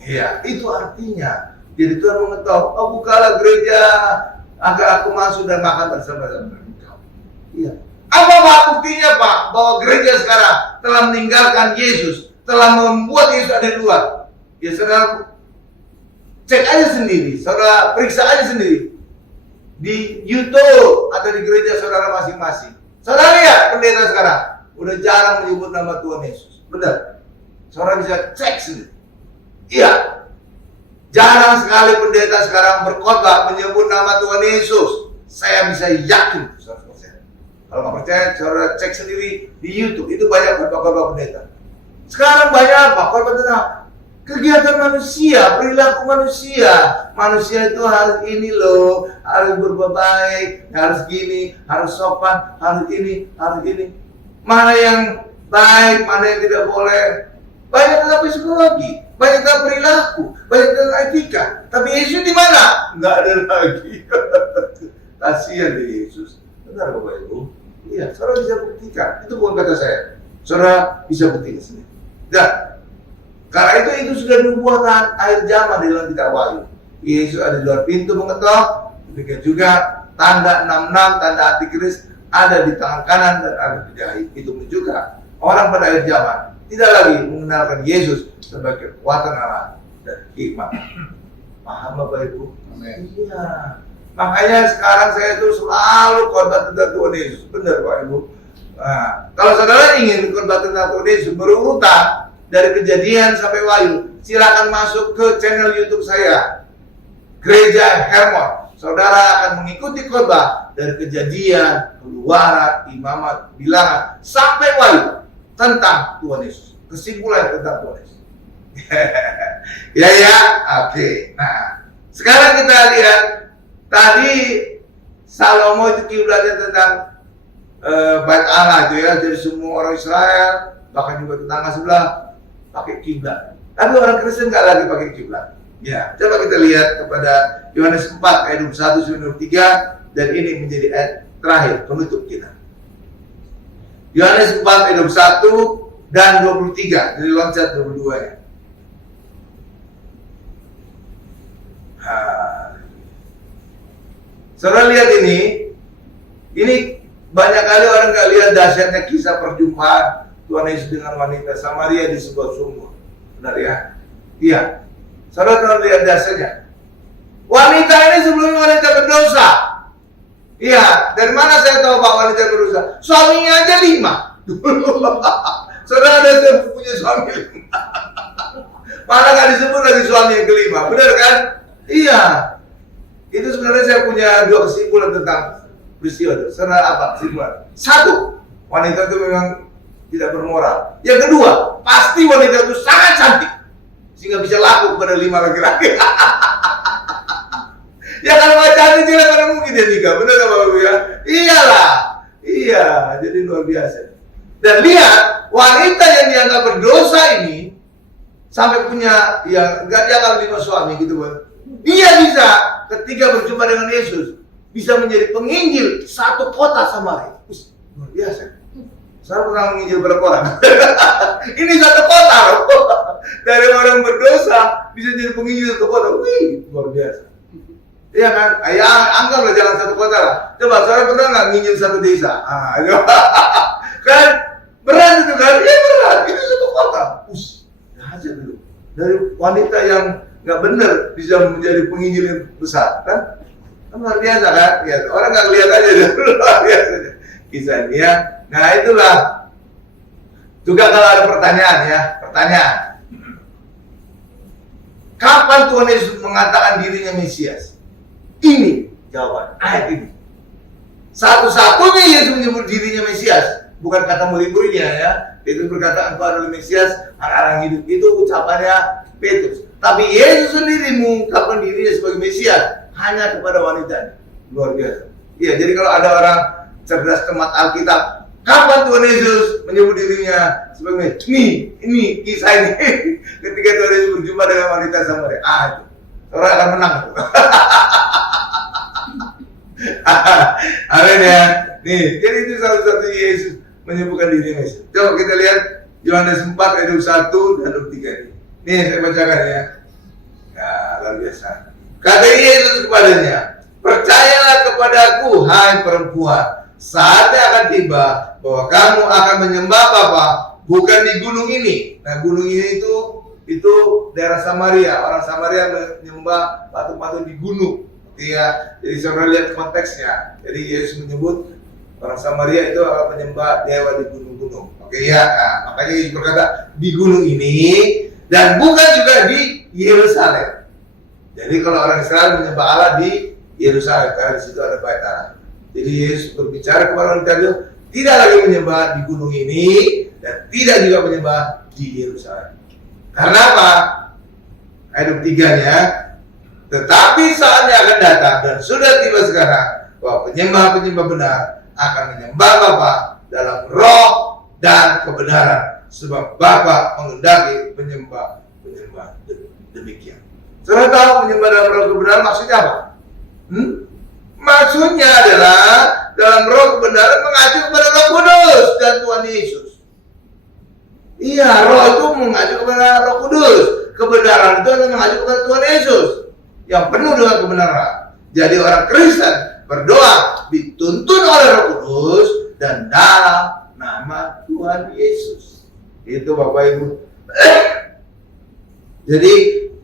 Iya, itu artinya. Jadi Tuhan mengetok, bukalah gereja agar aku masuk dan makan bersama-sama dengan engkau. Iya. Apa buktinya Pak bahwa gereja sekarang telah meninggalkan Yesus, telah membuat Yesus ada di luar? Ya saudara cek aja sendiri, saudara periksa aja sendiri di YouTube atau di gereja saudara masing-masing. Saudara lihat pendeta sekarang udah jarang menyebut nama Tuhan Yesus. Benar? Saudara bisa cek sendiri. Iya. Jarang sekali pendeta sekarang berkhotbah menyebut nama Tuhan Yesus. Saya bisa yakin 100%. Kalau nggak percaya, saudara cek sendiri di YouTube. Itu banyak khotbah-khotbah pendeta. Sekarang banyak apa? Khotbah tentang kegiatan manusia, perilaku manusia. Manusia itu harus ini loh, harus berbuat baik, harus gini, harus sopan, harus ini, harus ini. Mana yang baik, mana yang tidak boleh. Banyak tentang psikologi, banyak tentang perilaku, banyak tentang etika. Tapi Yesus di mana? Nggak ada lagi. Kasihan di Yesus. Benar Bapak Ibu? Iya, saudara bisa buktikan. Itu bukan kata saya. Saudara bisa buktikan sendiri. Dan karena itu sudah nubuatan akhir zaman di dalam kitab Wahyu. Yesus ada di luar pintu mengetok. Demikian juga tanda 66, tanda antikris ada di tangan kanan dan ada di jari. Itu menunjukkan orang pada akhir zaman tidak lagi mengenalkan Yesus sebagai kekuatan Allah dan hikmat. Paham Bapak Ibu? Amin. Iya. Makanya sekarang saya itu selalu khotbah tentang Tuhan Yesus. Benar Pak Ibu. Nah, kalau saudara ingin khotbah tentang Tuhan Yesus berurutan dari Kejadian sampai Wahyu, silakan masuk ke channel YouTube saya, Gereja Hermon. Saudara akan mengikuti khotbah dari Kejadian, Keluaran, Imamat, Bilangan sampai Wahyu tentang Tuhan Yesus. Kesimpulan tentang Tuhan Yesus. ya, oke. Nah, sekarang kita lihat tadi Salomo itu kiblatnya tentang Bait Allah itu ya, jadi semua orang Israel bahkan juga tetangga sebelah pakai kiblat. Tapi orang Kristen nggak lagi pakai kiblat. Ya, coba kita lihat kepada Yohanes 4 ayat 21 sampai 23 dan ini menjadi ayat terakhir penutup kita. Yohanes 4 ayat 21 dan 23 dari loncat 22 ya. Saudara lihat ini banyak kali orang nggak lihat dahsyatnya kisah perjumpaan Tuhan Yesus dengan wanita Samaria di sebuah sumur. Benar ya? Iya. Saudara lihat dahsyatnya. Wanita ini sebelumnya wanita berdosa. Iya. Dari mana saya tahu Pak wanita berdosa? Suaminya aja 5. Saudara ada yang punya suami 5. Mana nggak disebut lagi suami yang kelima? Benar kan? Iya. Itu sebenarnya saya punya 2 kesimpulan tentang peristiwa itu. Saudara apa kesimpulan? 1, wanita itu memang tidak bermoral. Yang kedua, pasti wanita itu sangat cantik sehingga bisa laku kepada 5 laki-laki. Ya kalau nggak cantik tidak pada mungkin dia nikah. Benar nggak Bapak Ibu ya? Iyalah. Iya, jadi luar biasa. Dan lihat, wanita yang dianggap berdosa ini sampai punya ya nggak dianggap 5 suami gitu Bang. Dia bisa ketika berjumpa dengan Yesus bisa menjadi penginjil satu kota Samaria. Luar biasa. Saya pernah menginjil berapa orang? Ini satu kota loh. Dari orang berdosa bisa jadi penginjil satu kota. Wih, luar biasa. Iya kan? Ya anggaplah jalan satu kota lah. Coba saudara pernah nggak nginjil satu desa? Kan berat itu kan? Iya berat. Itu satu kota. Aja dulu. Dari wanita yang nggak benar bisa menjadi penginjil yang besar kan? Luar biasa kan? Ya, orang nggak lihat aja luar biasa kisahnya. Nah itulah juga kalau ada pertanyaan ya, pertanyaan. Kapan Tuhan Yesus mengatakan dirinya Mesias? Ini jawaban ayat ini. Satu-satunya Yesus menyebut dirinya Mesias, bukan kata murid-muridnya ya. Petrus berkata engkau adalah Mesias, anak-anak hidup. Itu ucapannya Petrus. Tapi Yesus sendiri mengungkapkan dirinya sebagai Mesias hanya kepada wanita. Luar biasa. Iya, jadi kalau ada orang cerdas cermat Alkitab, kapan Tuhan Yesus menyebut dirinya sebagai ini kisah ini ketika Tuhan Yesus berjumpa dengan wanita Samaria. Itu orang akan menang. Amin ya. Nih, jadi itu salah satu Yesus menyebutkan dirinya Mesias. Coba kita lihat Yohanes 4 ayat 21 dan 23 ini. Nih saya bacakan ya. Ya, luar biasa. Kata Yesus kepadanya, percayalah kepadaku, hai perempuan, saatnya akan tiba bahwa kamu akan menyembah Bapa bukan di gunung ini. Nah, gunung ini itu daerah Samaria. Orang Samaria menyembah patung-patung di gunung. Ya, jadi saudara lihat konteksnya. Jadi Yesus menyebut orang Samaria itu akan menyembah dewa di gunung-gunung. Oke ya, nah, makanya Yesus berkata di gunung ini dan bukan juga di Yerusalem. Jadi kalau orang Israel menyembah Allah di Yerusalem karena di situ ada bait Allah. Jadi Yesus berbicara kepada wanita itu tidak lagi menyembah di gunung ini dan tidak juga menyembah di Yerusalem. Karena apa? ayat 23-nya. Tetapi saatnya akan datang dan sudah tiba sekarang bahwa penyembah-penyembah benar akan menyembah Bapa dalam roh dan kebenaran, sebab Bapa menghendaki penyembah demikian. Saudara tahu menyembah dalam roh kebenaran maksudnya apa? Maksudnya adalah dalam roh kebenaran mengacu kepada Roh Kudus dan Tuhan Yesus. Iya, roh itu mengacu kepada Roh Kudus, kebenaran itu mengacu kepada Tuhan Yesus yang penuh dengan kebenaran. Jadi orang Kristen berdoa dituntun oleh Roh Kudus dan dalam nama Tuhan Yesus. Itu Bapak Ibu. Jadi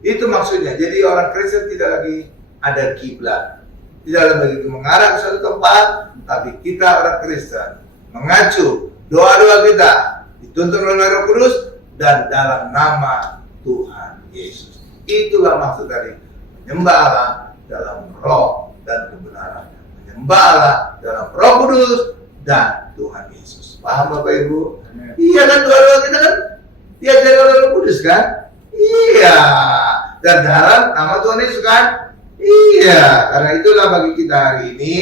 itu maksudnya. Jadi orang Kristen tidak lagi ada kiblat, tidak lagi mengarah ke suatu tempat, tapi kita orang Kristen mengacu doa-doa kita dituntun oleh Roh Kudus dan dalam nama Tuhan Yesus. Itulah maksud dari menyembah Allah dalam roh dan kebenaran, menyembah Allah dalam Roh Kudus dan Tuhan Yesus. Paham Bapak Ibu? Iya kan, doa-doa kita kan diajari oleh Roh Kudus kan? Iya. Dan dalam nama Tuhan Yesus kan? Iya. Karena itulah bagi kita hari ini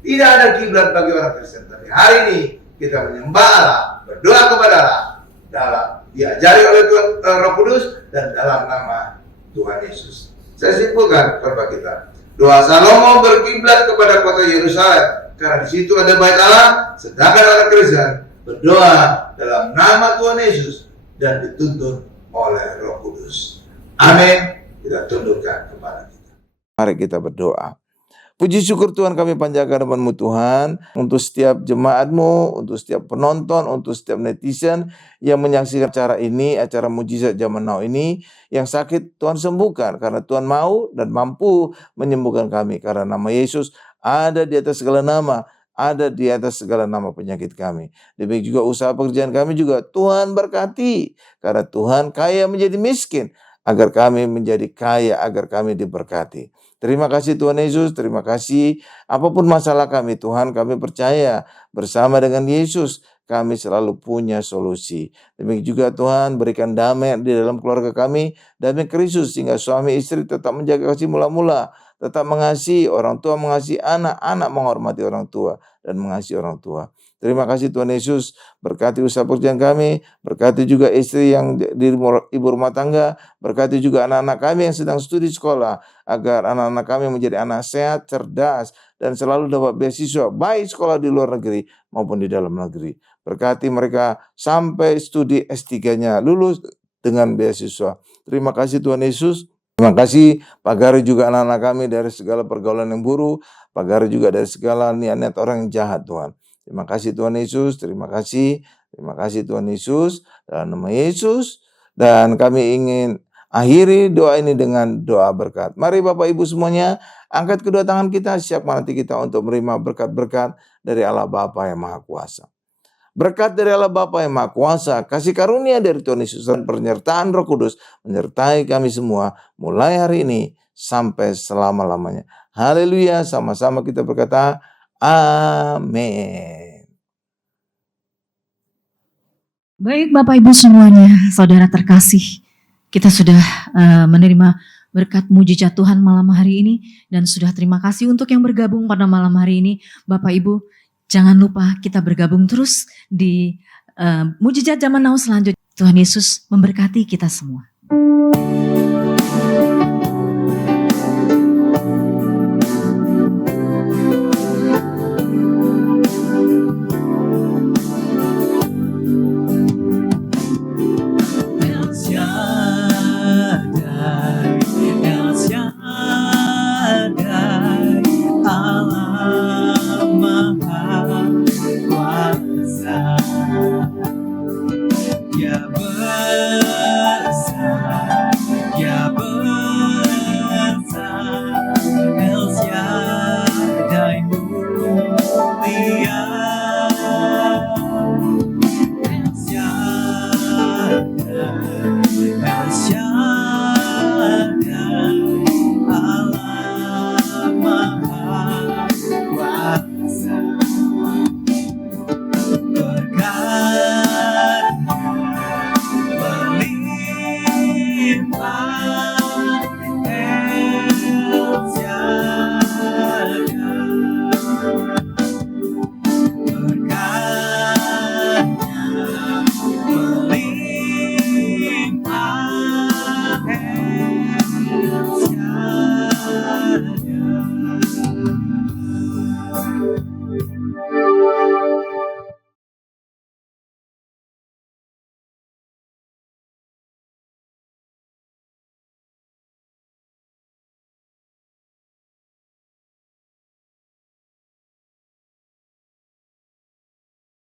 tidak ada kiblat bagi orang Kristen. Tapi hari ini kita menyembah Allah, berdoa kepada Allah dalam diajari oleh Tuhan Roh Kudus dan dalam nama Tuhan Yesus. Saya simpulkan kepada kita, doa Salomo berkiblat kepada kota Yerusalem karena di situ ada bait Allah, sedangkan orang Kristen berdoa dalam nama Tuhan Yesus dan dituntun oleh Roh Kudus. Amin. Kita tundukkan kepada kita. Mari kita berdoa. Puji syukur Tuhan kami panjatkan nama-Mu Tuhan, untuk setiap jemaat-Mu, untuk setiap penonton, untuk setiap netizen yang menyaksikan acara ini, acara mujizat zaman now ini, yang sakit Tuhan sembuhkan, karena Tuhan mau dan mampu menyembuhkan kami, karena nama Yesus ada di atas segala nama, ada di atas segala nama penyakit kami. Demikian juga usaha pekerjaan kami juga Tuhan berkati, karena Tuhan kaya menjadi miskin, agar kami menjadi kaya, agar kami diberkati. Terima kasih Tuhan Yesus, terima kasih. Apapun masalah kami Tuhan, kami percaya bersama dengan Yesus kami selalu punya solusi. Demikian juga Tuhan berikan damai di dalam keluarga kami, damai Kristus, sehingga suami istri tetap menjaga kasih mula-mula, tetap mengasihi orang tua, mengasihi anak, anak menghormati orang tua dan mengasihi orang tua. Terima kasih Tuhan Yesus, berkati usaha pekerjaan kami, berkati juga istri yang di ibu rumah tangga, berkati juga anak-anak kami yang sedang studi sekolah, agar anak-anak kami menjadi anak sehat, cerdas, dan selalu dapat beasiswa, baik sekolah di luar negeri maupun di dalam negeri. Berkati mereka sampai studi S3-nya lulus dengan beasiswa. Terima kasih Tuhan Yesus. Terima kasih Pak Gari juga anak-anak kami dari segala pergaulan yang buruk, Pak Gari juga dari segala niat-niat orang yang jahat Tuhan. Terima kasih Tuhan Yesus, terima kasih Tuhan Yesus, dalam nama Yesus. Dan kami ingin akhiri doa ini dengan doa berkat. Mari Bapak Ibu semuanya, angkat kedua tangan kita, siap menanti kita untuk menerima berkat-berkat dari Allah Bapa yang Maha Kuasa. Berkat dari Allah Bapa yang Maha Kuasa, kasih karunia dari Tuhan Yesus, dan penyertaan Roh Kudus menyertai kami semua mulai hari ini sampai selama-lamanya. Haleluya, sama-sama kita berkata, amin. Baik Bapak Ibu semuanya, saudara terkasih, kita sudah menerima berkat mujizat Tuhan malam hari ini, dan sudah terima kasih untuk yang bergabung pada malam hari ini. Bapak Ibu, jangan lupa kita bergabung terus di mujizat zaman now selanjutnya. Tuhan Yesus memberkati kita semua. El Shaddai mulia.